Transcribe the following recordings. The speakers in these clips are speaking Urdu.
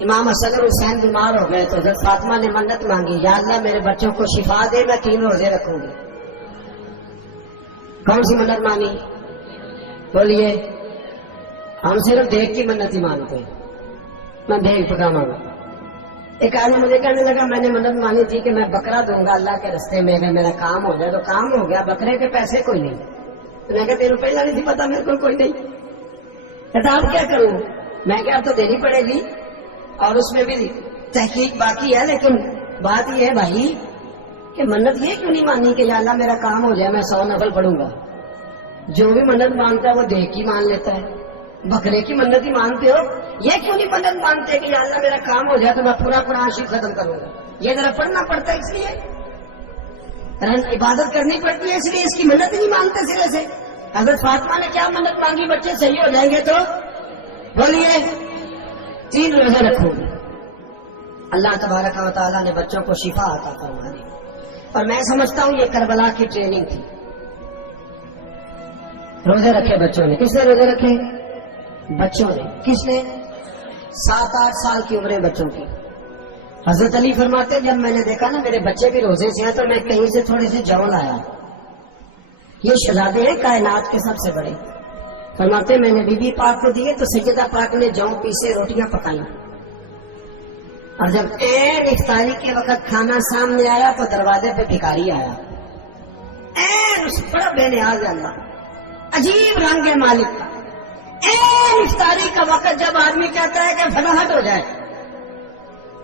امام حسن اور حسین بیمار ہو گئے تو حضرت فاطمہ نے منت مانگی، یا اللہ میرے بچوں کو شفا دے، میں 3 روزے رکھوں گی۔ کون سی منت مانگی؟ بولیے۔ ہم صرف دیکھ کی منت ہی مانگتے ہیں، میں دیکھ پکاواں گا۔ ایک آدمی مجھے کہنے لگا میں نے منت مانی تھی کہ میں بکرا دوں گا اللہ کے رستے میں، اگر میرا کام ہو جائے تو کام ہو گیا، بکرے کے پیسے کوئی نہیں۔ تو میں کہا تیرے پہلا نہیں تھی پتا میرے کو کوئی نہیں، کہتا اب کیا کروں؟ میں کہا اب تو دینی پڑے گی، اور اس میں بھی تحقیق باقی ہے، لیکن بات یہ ہے بھائی کہ منت یہ کیوں نہیں مانی کہ یا اللہ میرا کام ہو جائے میں 100 نفل پڑھوں گا؟ جو بھی منت مانگتا ہے وہ دیکھ کی مان لیتا ہے، بکرے کی منت ہی مانتے ہو، یہ کیوں نہیں منت مانتے کہ یا اللہ میرا کام ہو جائے تو میں پورا قرآن شریف ختم کروں گا؟ یہ ذرا پڑھنا پڑتا ہے، اس لیے عبادت کرنی پڑتی ہے، اس لیے اس کی منت ہی نہیں مانتے سرے سے۔ حضرت فاطمہ نے کیا منت مانگی؟ بچے صحیح ہو جائیں گے تو بولیے 3 روزے رکھوں گی۔ اللہ تبارک و تعالیٰ نے بچوں کو شفا عطا فرما دی، اور میں سمجھتا ہوں یہ کربلا کی ٹریننگ تھی۔ روزے رکھے بچوں نے، کس نے روزے رکھے؟ بچوں نے۔ کس نے؟ 7-8 سال کی عمریں بچوں کی۔ حضرت علی فرماتے جب میں نے دیکھا نا میرے بچے بھی روزے سے ہیں تو میں کہیں سے تھوڑی سی جو لایا، یہ شہزادے ہیں کائنات کے سب سے بڑے۔ فرماتے میں نے بی بی پاک کو دیے تو سیدہ پاک نے جو پیسے روٹیاں پکائی، اور جب افطاری کے وقت کھانا سامنے آیا تو دروازے پہ بھکاری آیا، اس بڑا بے نیاز اللہ، عجیب رنگ ہے مالک کا۔ افطاری کا وقت جب آدمی کہتا ہے کہ فلاحت ہو جائے،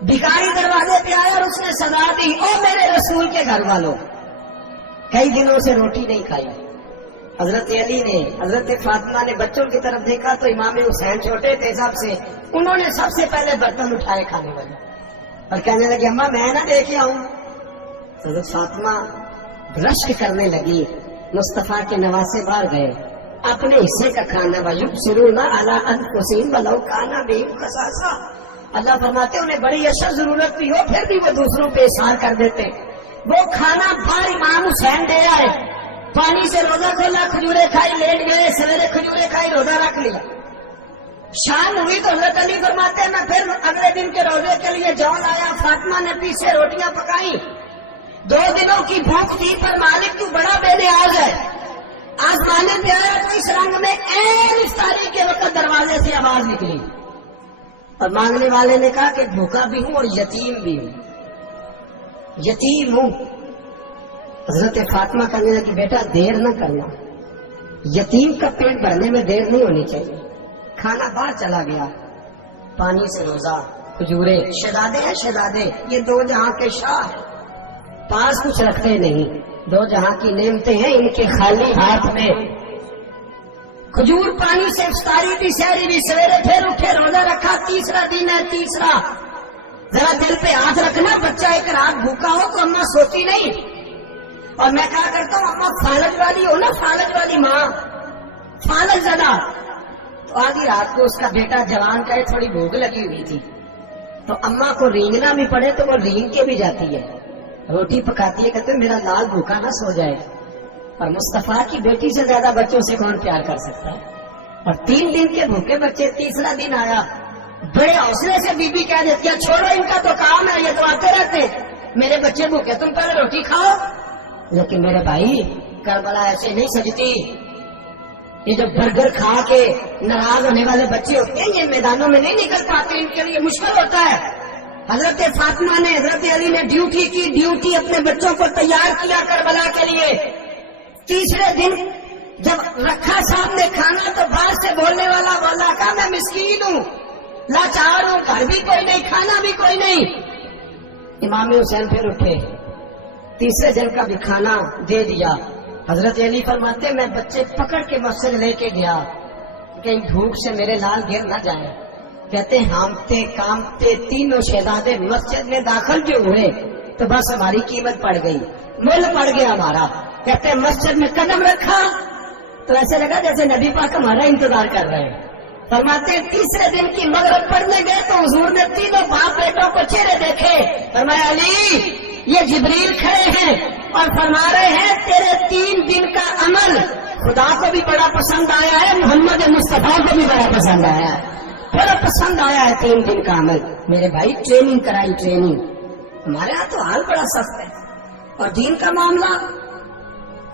بھکاری دروازے پہ آیا اور اس نے صدا دی، او میرے رسول کے گھر والوں، کئی دنوں سے روٹی نہیں کھائی۔ حضرت علی نے، حضرت فاطمہ نے بچوں کی طرف دیکھا تو امام حسین چھوٹے تھے سب سے، انہوں نے سب سے پہلے برتن اٹھائے کھانے والے، اور کہنے لگے اماں میں نہ دیکھ آؤں۔ حضرت فاطمہ رشک کرنے لگی، مصطفیٰ کے نواسے باہر گئے، اپنے حصے کا کھانا وَيُبْصِرُونَ عَلَىٰ أَنفُسِهِمْ وَلَوْ كَانَ بِهِمْ خَصَاصَةٌ، اللہ فرماتے انہیں بڑی اشد ضرورت بھی ہو پھر بھی وہ دوسروں پہ احسان کر دیتے۔ وہ کھانا باہر امام حسین دے آئے، پانی سے روزہ کھولا، کھجورے کھائی، لیٹ گئے، سویرے کھجورے کھائی، روزہ رکھ لیا۔ شام ہوئی تو حضرت علی فرماتے ہیں میں پھر اگلے دن کے روزے کے لیے جو لایا، فاطمہ نے پیچھے روٹیاں پکائی، 2 دنوں کی بھوک تھی، پر مالک تو بڑا بے نیاز ہے، آزمانے پہ آیا تو اس رنگ میں افطاری کے وقت دروازے سے آواز نکلی، اور مانگنے والے نے کہا کہ بھوکا بھی ہوں اور یتیم بھی ہوں، یتیم ہوں۔ حضرت فاطمہ کہنے لگی بیٹا دیر نہ کرنا، یتیم کا پیٹ بھرنے میں دیر نہیں ہونی چاہیے۔ کھانا باہر چلا گیا، پانی سے روزہ، کھجورے، شہزادے ہیں شہزادے، یہ 2 جہاں کے شاہ ہیں، پاس کچھ رکھتے نہیں، 2 جہاں کی نعمتیں ہیں ان کے خالی ہاتھ میں۔ کھجور پانی سے افطاری بھی، سحری بھی، سویرے پھر اٹھے، روزہ رکھا، 3را دن ہے، 3را ذرا دل پہ ہاتھ رکھنا، بچہ ایک رات بھوکا ہو تو اماں سوتی نہیں، اور میں کہا کرتا ہوں اماں فالج والی ہو نا، فالج والی ماں، فالج زدہ، تو آدھی رات کو اس کا بیٹا جوان کا تھوڑی بھوک لگی ہوئی تھی، تو اماں کو رینگنا بھی پڑے تو وہ رینگ کے بھی جاتی ہے، روٹی پکاتی ہے، کہتے ہیں میرا لال بھوکا نہ سو جائے۔ اور مصطفیٰ کی بیٹی سے زیادہ بچوں سے کون پیار کر سکتا ہے؟ اور 3 دن کے بھوکے بچے، 3را دن آیا، بڑے حوصلے سے بی بی کہہ دیتی ہے چھوڑو ان کا تو کام ہے، یہ تو آتے رہتے، میرے بچے بھوکے تم پہلے روٹی کھاؤ۔ لیکن میرے بھائی کربلا ایسے نہیں سجتی، یہ جو برگر کھا کے ناراض ہونے والے بچے ہوتے ہیں یہ میدانوں میں نہیں نکل پاتے، ان کے لیے مشکل ہوتا ہے۔ حضرت فاطمہ نے، حضرت علی نے ڈیوٹی کی، ڈیوٹی اپنے بچوں کو تیار کیا کربلا کے لیے۔ 3رے دن جب رکھا سامنے کھانا تو باہر سے بولنے والا بولا کہا میں مسکین ہوں، لاچار ہوں، گھر بھی کوئی نہیں، کھانا بھی کوئی نہیں۔ امام حسین پھر اٹھے، 3رے دن کا بھی کھانا دے دیا۔ حضرت علی فرماتے میں بچے پکڑ کے مسجد لے کے گیا، کہیں بھوک سے میرے لال گر نہ جائے۔ کہتے ہامتے کامتے 3 شہزادے مسجد میں داخل جو ہوئے تو بس ہماری قیمت پڑ گئی، مول پڑ گیا ہمارا۔ کہتے مسجد میں قدم رکھا تو ایسے لگا جیسے نبی پاک ہمارا انتظار کر رہے ہیں۔ فرماتے 3رے دن کی مغرب پڑھنے گئے تو حضور نے 3 باپ بیٹوں کو چہرے دیکھے، فرمایا علی یہ جبریل کھڑے ہیں اور فرما رہے ہیں تیرے 3 دن کا عمل خدا کو بھی بڑا پسند آیا ہے، محمد مصطفیٰ کو بھی بڑا پسند آیا ہے۔ بڑا پسند آیا ہے 3 دن کا عمل. میرے بھائی ٹریننگ کرائی, ٹریننگ. ہمارے یہاں تو حال بڑا سخت ہے. اور دین کا معاملہ,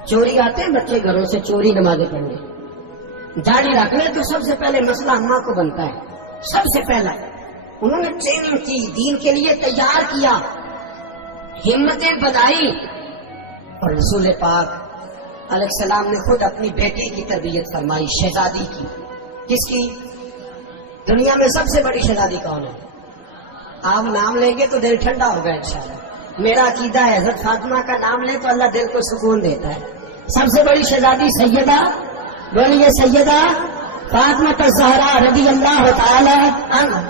چوری آتے ہیں بچے گھروں سے چوری نمازیں پڑھنے, داڑھی رکھ لیں تو سب سے پہلے مسئلہ اماں کو بنتا ہے. سب سے پہلا انہوں نے ٹریننگ کی, دین کے لیے تیار کیا, ہمتیں بنائی. اور رسول پاک علیہ السلام نے خود اپنی بیٹی کی تربیت فرمائی, شہزادی کی. کس کی؟ دنیا میں سب سے بڑی شہزادی کون ہے؟ آپ نام لیں گے تو دل ٹھنڈا ہوگا انشاءاللہ. میرا عقیدہ ہے حضرت فاطمہ کا نام لیں تو اللہ دل کو سکون دیتا ہے. سب سے بڑی شہزادی سیدہ, بولیے سیدہ فاطمہ الزہرا رضی اللہ تعالی عنہا.